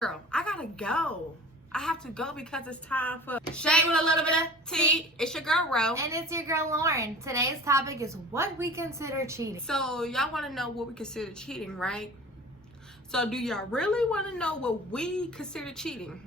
Girl, I gotta go. I have to go because it's time for Shade with a little bit of tea. It's your girl, Ro. And it's your girl, Lauren. Today's topic is what we consider cheating. So, y'all want to know what we consider cheating, right? So, do y'all really want to know what we consider cheating?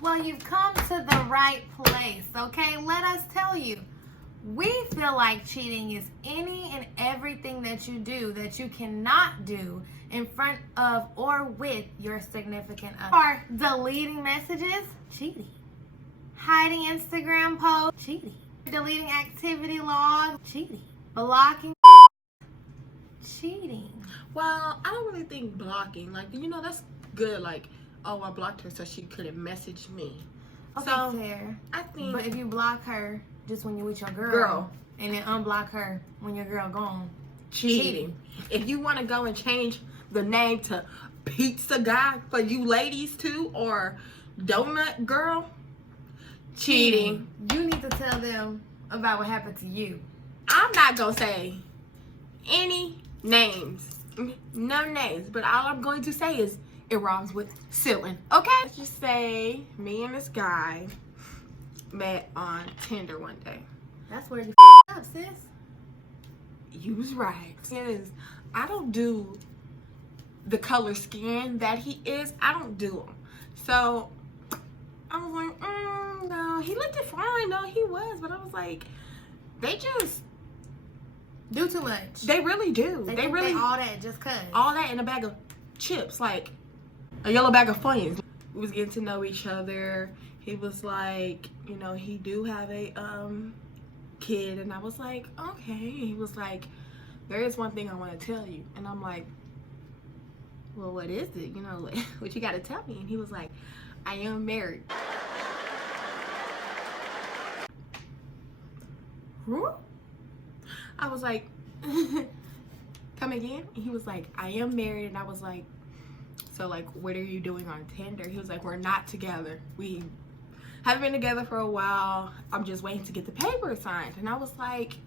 Well, you've come to the right place, okay? Let us tell you. We feel like cheating is any and everything that you do that you cannot do in front of or with your significant other. Or deleting messages, cheating. Hiding Instagram posts, cheating. Deleting activity logs, cheating. Blocking, cheating. Well, I don't really think blocking, like, that's good. Like, oh, I blocked her so she couldn't message me. Okay, So, fair. I think. But if you block her just when you're with your girl, and then unblock her when your girl gone, cheating. If you want to go and change the name to Pizza Guy for you ladies too, or Donut Girl, cheating. You need to tell them about what happened to you. I'm not gonna say any names, no names, but all I'm going to say is it rhymes with ceiling. Okay, let's just say me and this guy met on Tinder one day. That's where you up, sis. You was right. I don't do the color skin that he is. I don't do them. So I was like, no, he looked fine. No, he was, but I was like, they just do too much. They really do. They really all that just cause. All that in a bag of chips, like a yellow bag of Funyuns. We was getting to know each other. He was like, he do have a kid, and I was like, okay. He was like, there is one thing I want to tell you, and I'm like, well, what is it? What you got to tell me? And he was like, I am married. I was like, come again? And he was like, I am married, and I was like, so like, what are you doing on Tinder? He was like, we're not together. We haven't been together for a while. I'm just waiting to get the paper signed. And I was like,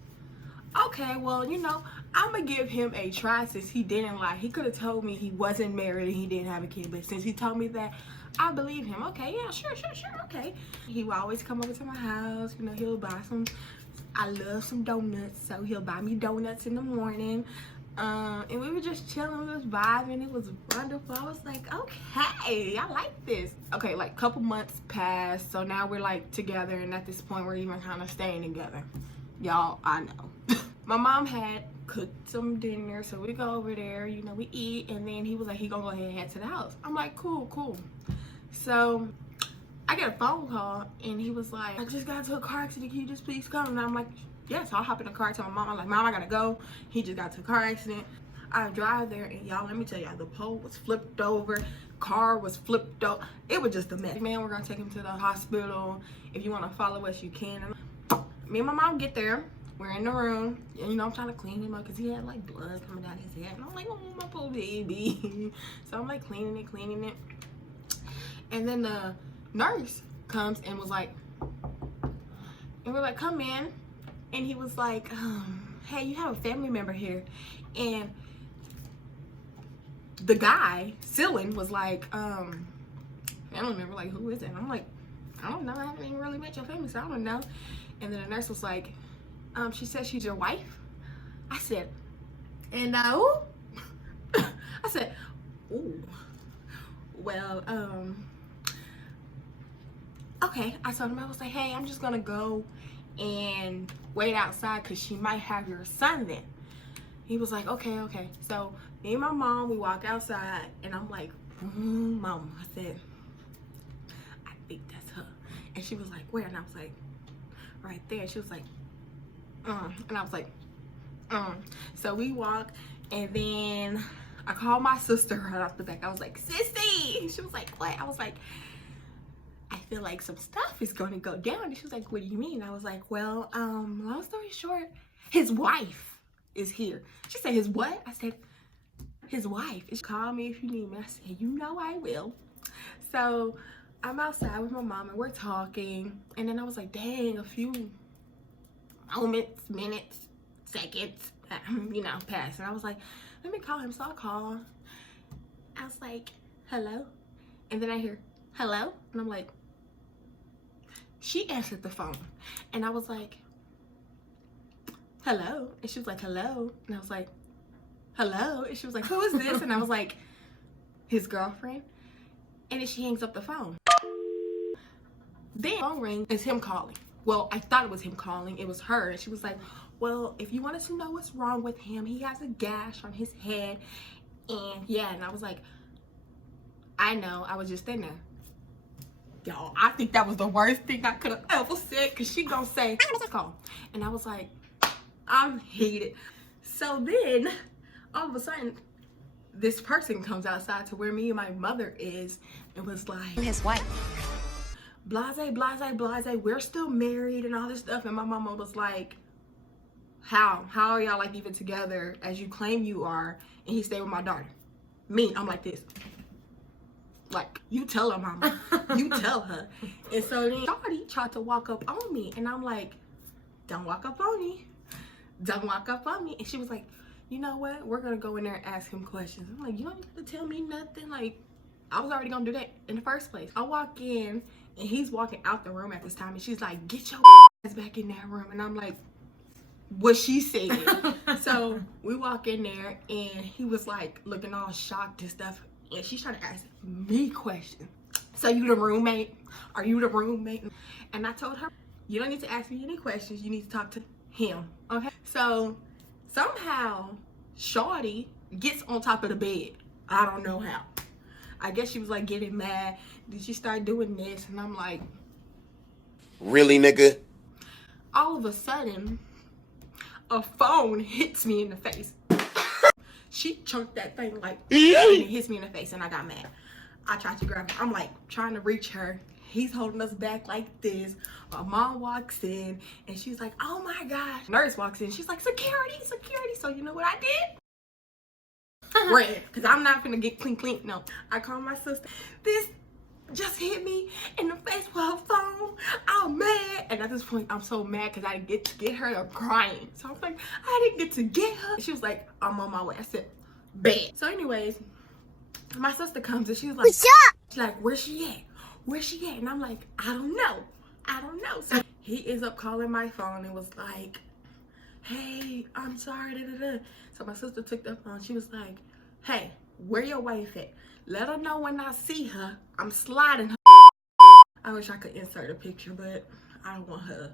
okay, well, I'm gonna give him a try since he didn't lie. He could have told me he wasn't married and he didn't have a kid, but since he told me that, I believe him. Okay, yeah, sure, okay. He will always come over to my house. He'll buy I love some donuts, so he'll buy me donuts in the morning. And we were just chilling, we was vibing, it was wonderful. I was like, okay, I like this. Okay, like couple months passed, so now we're like together, and at this point we're even kind of staying together. Y'all, I know. My mom had cooked some dinner, so we go over there, we eat, and then he was like, he gonna go ahead and head to the house. I'm like, cool. So I get a phone call, and he was like, I just got into a car accident, can you just please come? And I'm like, yes. I'll hop in the car, tell my mom, I'm like, Mom, I gotta go. He just got to a car accident. I drive there, and y'all, let me tell y'all, the pole was flipped over, car was flipped over. It was just a mess. Man, we're gonna take him to the hospital. If you wanna follow us, you can. And me and my mom get there. We're in the room, and I'm trying to clean him up because he had like blood coming down his head. And I'm like, oh, my poor baby. So I'm like cleaning it. And then the nurse comes and was like, and we're like, come in. And he was like, hey, you have a family member here. And the guy, Ceiling, was like, family member, like, who is it? And I'm like, I don't know. I haven't even really met your family, so I don't know. And then the nurse was like, she said she's your wife. I said, and who? I said, ooh, well, okay. I told him, I was like, hey, I'm just gonna go and wait outside because she might have your son then. He was like, okay. So me and my mom, we walk outside, and I'm like, Mom, I said, I think that's her. And she was like, where? And I was like, right there. She was like, and I was like, So we walk, and then I called my sister right off the back. I was like, Sissy. She was like, what? I was like, I feel like some stuff is going to go down. And she was like, what do you mean? I was like, well, long story short, his wife is here. She said, his what? I said, his wife. Call me if you need me. I said, I will. So I'm outside with my mom and we're talking. And then I was like, dang, a few moments, minutes, seconds, passed. And I was like, let me call him. So I call. I was like, hello? And then I hear, hello? And I'm like, she answered the phone. And I was like, hello? And she was like, hello? And I was like, hello? And she was like, who is this? And I was like, his girlfriend. And then she hangs up the phone. Then the phone rings, it's him calling. Well, I thought it was him calling. It was her. And she was like, well, if you wanted to know what's wrong with him, he has a gash on his head. And yeah, and I was like, I know, I was just in there. Y'all, I think that was the worst thing I could have ever said, because she gonna say, call. And I was like, I'm heated. So then, all of a sudden, this person comes outside to where me and my mother is. It was like, his wife. Blase, we're still married and all this stuff. And my mama was like, how are y'all like even together as you claim you are? And he stayed with my daughter. Me, I'm like this. Like, you tell her, mama. You tell her. And so then Shawty tried to walk up on me. And I'm like, don't walk up on me. Don't walk up on me. And she was like, you know what? We're going to go in there and ask him questions. I'm like, you don't need to tell me nothing. Like, I was already going to do that in the first place. I walk in, and he's walking out the room at this time. And she's like, get your ass back in that room. And I'm like, what she said. So we walk in there, and he was like looking all shocked and stuff. And she's trying to ask me questions. So you the roommate? Are you the roommate? And I told her, you don't need to ask me any questions. You need to talk to him. Okay? So somehow Shawty gets on top of the bed. I don't know how. I guess she was like getting mad. Did she start doing this? And I'm like, really, nigga? All of a sudden, a phone hits me in the face. She chunked that thing like, and it hits me in the face, and I got mad. I tried to grab her. I'm like trying to reach her. He's holding us back like this. My mom walks in, and she's like, oh my gosh. Nurse walks in. She's like, security. So you know what I did? Ran, because I'm not gonna get clean. No. I called my sister. This just hit me in the face with her phone. I'm mad. And at this point, I'm so mad because I didn't get to get her. I'm crying. So I was like, I didn't get to get her. She was like, I'm on my way. I said, bet. So anyways, my sister comes and she's like, what's up? She's like, where's she at? Where's she at? And I'm like, I don't know. So he ends up calling my phone and was like, hey, I'm sorry. So my sister took the phone. She was like, hey, where your wife at? Let her know when I see her. I'm sliding her. I wish I could insert a picture, but I don't want her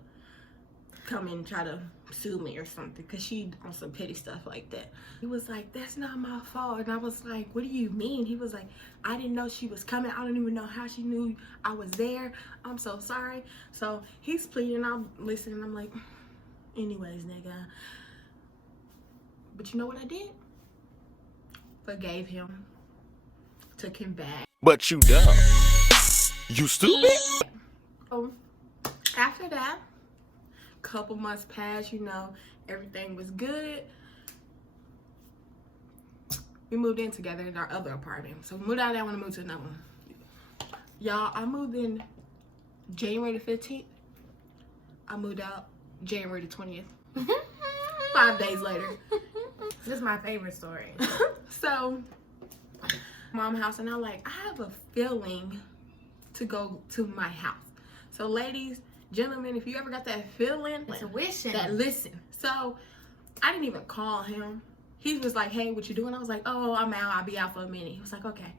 to come in and try to sue me or something, because she on some petty stuff like that. He was like, that's not my fault. And I was like, what do you mean? He was like, I didn't know she was coming. I don't even know how she knew I was there. I'm so sorry. So he's pleading. I'm listening. I'm like, anyways, nigga. But you know what I did? Forgave him. Took him back. But you dumb. You stupid? So after that, couple months passed, everything was good. We moved in together in our other apartment. So we moved out of that one and moved to another one. Y'all, I moved in January the 15th. I moved out January the 20th. 5 days later. This is my favorite story. So, mom house, and I'm like, I have a feeling to go to my house. So ladies, gentlemen, if you ever got that feeling, It's a wishing. that listen. So I didn't even call him. He was like, hey, what you doing? I was like, oh, I'm out. I'll be out for a minute. He was like, okay.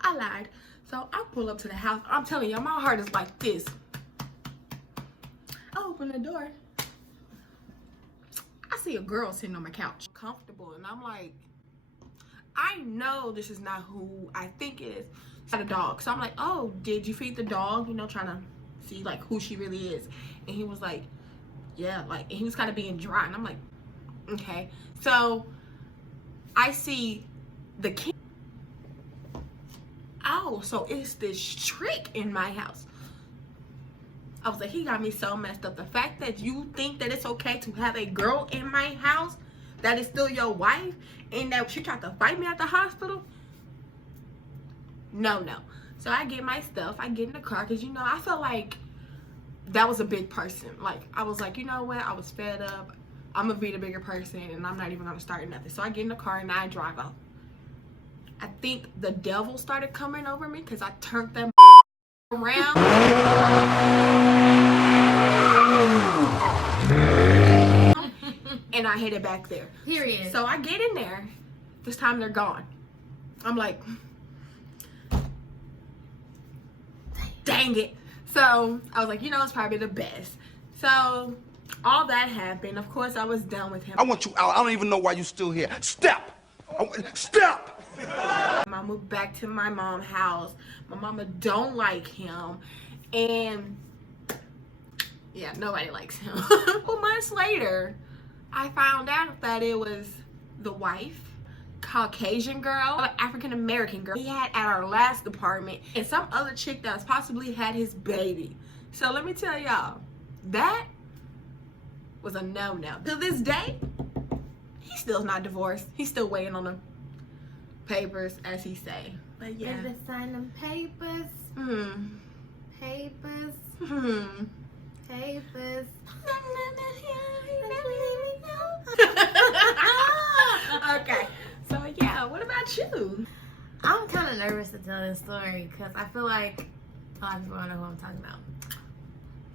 I lied. So I pull up to the house. I'm telling y'all, my heart is like this. I open the door. I see a girl sitting on my couch, comfortable, and I'm like, I know this is not who I think it is. It's not a dog. So I'm like, oh, did you feed the dog? Trying to see like who she really is. And he was like, yeah, like, and he was kind of being dry. And I'm like, okay. So I see the kid. Oh, so it's this trick in my house. I was like, he got me so messed up. The fact that you think that it's okay to have a girl in my house that is still your wife, and that she tried to fight me at the hospital. No. So I get my stuff. I get in the car because, you know, I felt like that was a big person. Like, I was like, you know what? I was fed up. I'm going to be the bigger person, and I'm not even going to start nothing. So I get in the car, and I drive off. I think the devil started coming over me because I turned that around. And I hit it back there. Period. So I get in there. This time they're gone. I'm like, dang it. So I was like, you know, it's probably the best. So all that happened. Of course, I was done with him. I want you out. I don't even know why you're still here. Step! Step! I moved back to my mom's house. My mama don't like him. And yeah, nobody likes him. Well, months later, I found out that it was the wife, Caucasian girl, African American girl he had at our last apartment, and some other chick that's possibly had his baby. So let me tell y'all, that was a no-no. To this day, he still's not divorced. He's still waiting on the papers, as he say. But yeah. Better sign them papers. Papers. Papers. Okay. So yeah, what about you? I'm kind of nervous to tell this story because I feel like a lot of people don't know who I'm talking about.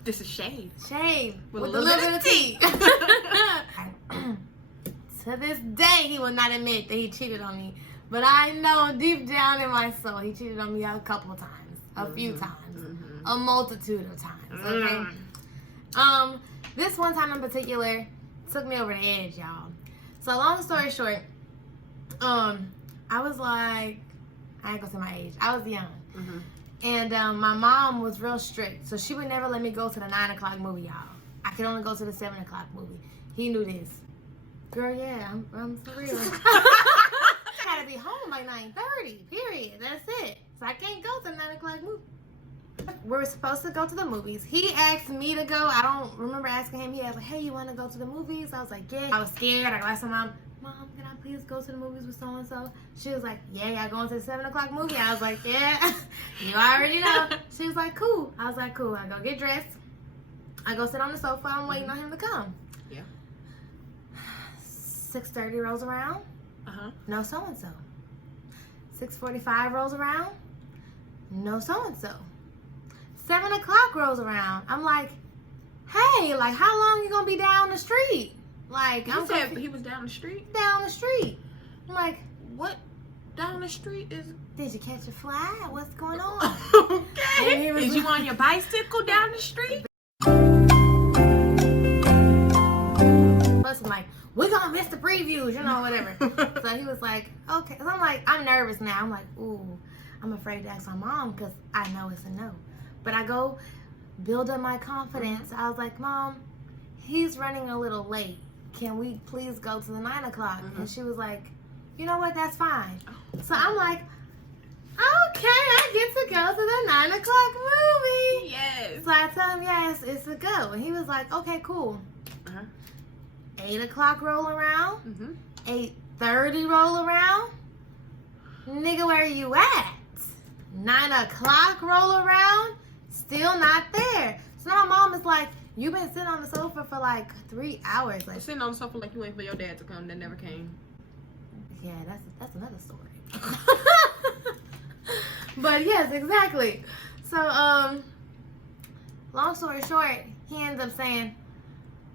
This is Shade. Shade With a little bit of tea. To this day, he will not admit that he cheated on me. But I know deep down in my soul, he cheated on me a couple of times, a few times, a multitude of times. Okay. This one time in particular took me over the edge, y'all. So long story short, I was like, I ain't gonna say my age. I was young. And my mom was real strict. So she would never let me go to the 9 o'clock movie, y'all. I could only go to the 7 o'clock movie. He knew this. Girl, yeah, I'm for real. I gotta be home by 9:30, period. That's it. So I can't go to the 9 o'clock movie. We were supposed to go to the movies. He asked me to go. I don't remember asking him. He asked, like, hey, you want to go to the movies? I was like, yeah. I was scared. I asked my mom, Mom, can I please go to the movies with so-and-so? She was like, yeah, y'all going to the 7 o'clock movie? I was like, yeah, you already know. She was like, cool. I was like, cool. I go get dressed. I go sit on the sofa. I'm waiting on him to come. Yeah. 6:30 rolls around. No so-and-so. 6:45 rolls around. No so-and-so. 7 o'clock rolls around. I'm like, hey, like, how long you gonna be down the street? Like, You said he was down the street? down the street. I'm like, What down the street is? did you catch a fly? What's going on? Okay. And he was Is you on your bicycle down the street? Plus, I'm like, we're gonna miss the previews, you know, whatever. So he was like, okay. So I'm like, I'm nervous now. I'm like, ooh, I'm afraid to ask my mom because I know it's a no. But I go build up my confidence. I was like, Mom, he's running a little late. Can we please go to the 9 o'clock? And she was like, you know what? That's fine. So I'm like, okay, I get to go to the 9 o'clock movie. Yes. So I tell him, yes, it's a go. And he was like, okay, cool. 8 o'clock roll around. 8:30 roll around. Nigga, where you at? 9 o'clock roll around. Still not there. So now my mom is like, you've been sitting on the sofa for like 3 hours. Like, Sitting on the sofa like you waiting for your dad to come that never came. yeah, that's another story. But yes, exactly. So, long story short, he ends up saying,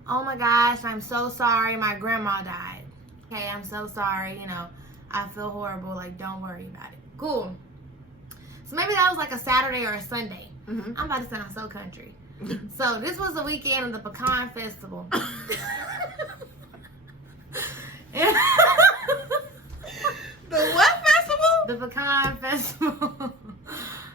oh my gosh, I'm so sorry, my grandma died. Okay, I'm so sorry, you know, I feel horrible, like, don't worry about it. Cool. So maybe that was like a Saturday or a Sunday. I'm about to sound so country. So this was the weekend of the Pecan Festival. The what festival? The Pecan Festival.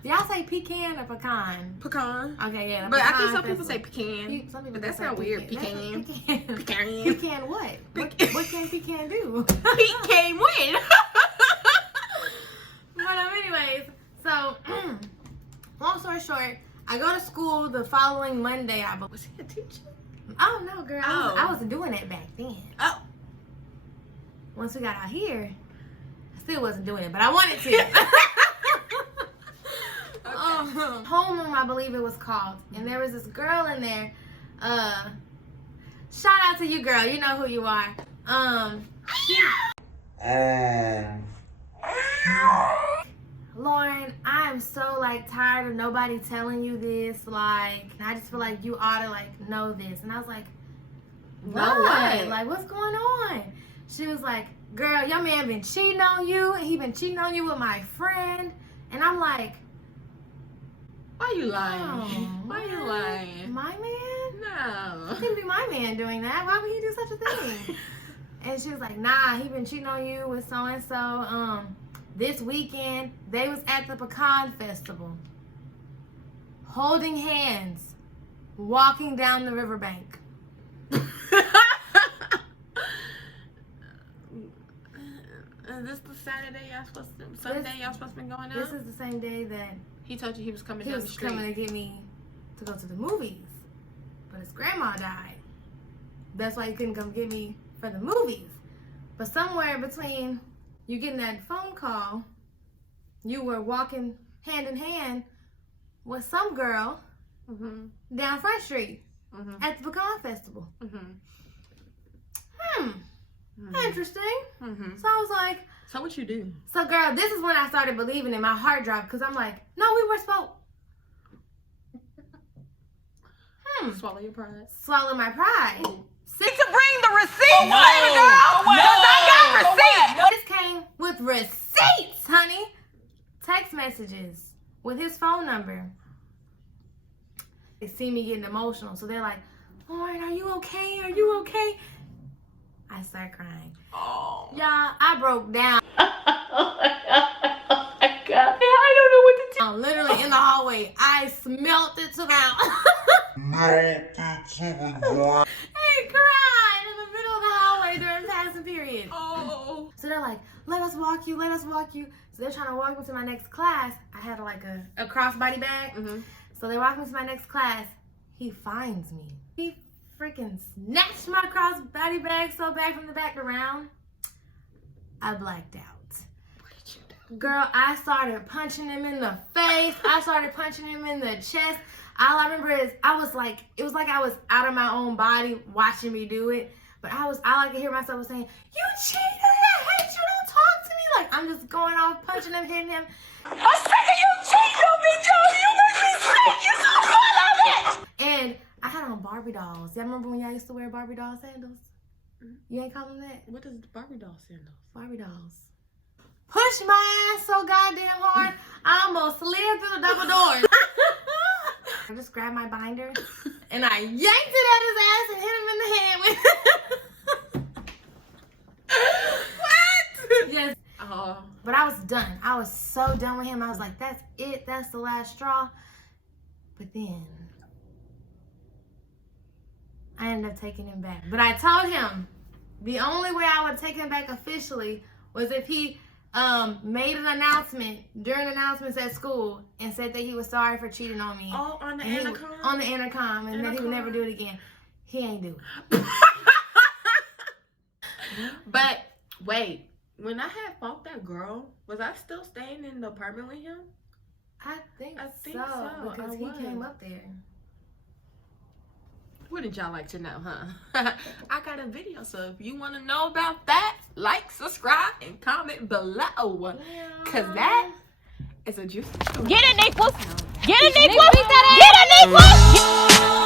Y'all say pecan or pecan? Pecan. Okay, yeah. the But I Pecan think some people Festival. say pecan. Some people But that say sounds weird. Pecan. Pecan. Pecan. Pecan. Pecan what? What can pecan do? Pecan win. But anyways, so long story short, I go to school the following Monday. Was he a teacher? Oh no, girl, Oh. I wasn't doing it back then. Oh. Once we got out here, I still wasn't doing it, but I wanted to. Homeroom, I believe it was called. And there was this girl in there. Shout out to you, girl. You know who you are. Lauren, I am so like tired of nobody telling you this. Like, I just feel like you ought to like know this. And I was like, Know what? Like, what's going on? She was like, girl, your man been cheating on you, and he been cheating on you with my friend. And I'm like, Why you lying? oh, Why you lying? My man? No. It couldn't be my man doing that. Why would he do such a thing? And she was like, nah, he been cheating on you with so-and-so. This weekend, they was at the Pecan Festival, holding hands, walking down the riverbank. Is this the Saturday y'all supposed to, Sunday y'all supposed to be going out? This is the same day that He told you he was coming he down was the street. coming to get me to go to the movies. But his grandma died. That's why he couldn't come get me for the movies. But somewhere between you getting that phone call, you were walking hand in hand with some girl Mm-hmm. down Front Street Mm-hmm. at the Pecan Festival. Mm-hmm. Interesting. Mm-hmm. So I was like, So what you do? so girl, this is when I started believing in my heart dropped, because I'm like, no, we were supposed Swallow your pride. swallow my pride. To bring the receipts, baby girl. Because I got receipts. This came with receipts, honey. Text messages with his phone number. They see me getting emotional, so they're like, Lauren, are you okay? Are you okay? I start crying. Oh. Y'all, I broke down. Oh my God. I don't know what to do. Literally in the hallway. I smelt it to the ground. He cried in the middle of the hallway during passing period. Oh. So they're like, let us walk you, let us walk you. So they're trying to walk me to my next class. I had like a crossbody bag. Mm-hmm. So they walk me to my next class. He finds me. He freaking snatched my crossbody bag so bad from the back around. I blacked out. Girl, I started punching him in the face. I started punching him in the chest. All I remember is it was like I was out of my own body watching me do it. But all I could hear myself was saying, you cheated, I hate you, don't talk to me. Like, I'm just going off, punching him, hitting him. I'm sick of you cheating on me, Joe. You make me sick. You're so full of it. And I had on Barbie dolls. Y'all remember when y'all used to wear Barbie doll sandals? You ain't call them that? What is the Barbie doll sandals? Barbie dolls. Pushed my ass so goddamn hard, I almost slid through the double doors. I just grabbed my binder and I yanked it at his ass and hit him in the head with What? Yes. Oh. But I was done. I was so done with him. I was like, that's it. That's the last straw. But then I ended up taking him back. But I told him the only way I would take him back officially was if he made an announcement during announcements at school and said that he was sorry for cheating on me. Oh, on the And he- intercom? on the intercom, and that he would never do it again. He ain't do it. But wait, when I had fought that girl, was I still staying in the apartment with him? I think so, because I he was. came up there. Wouldn't y'all like to know, huh? I got a video, so if you want to know about that, like, subscribe, and comment below. Because that is a juicy story. Get it, Nick. Get it, Nick. Get it, Nick.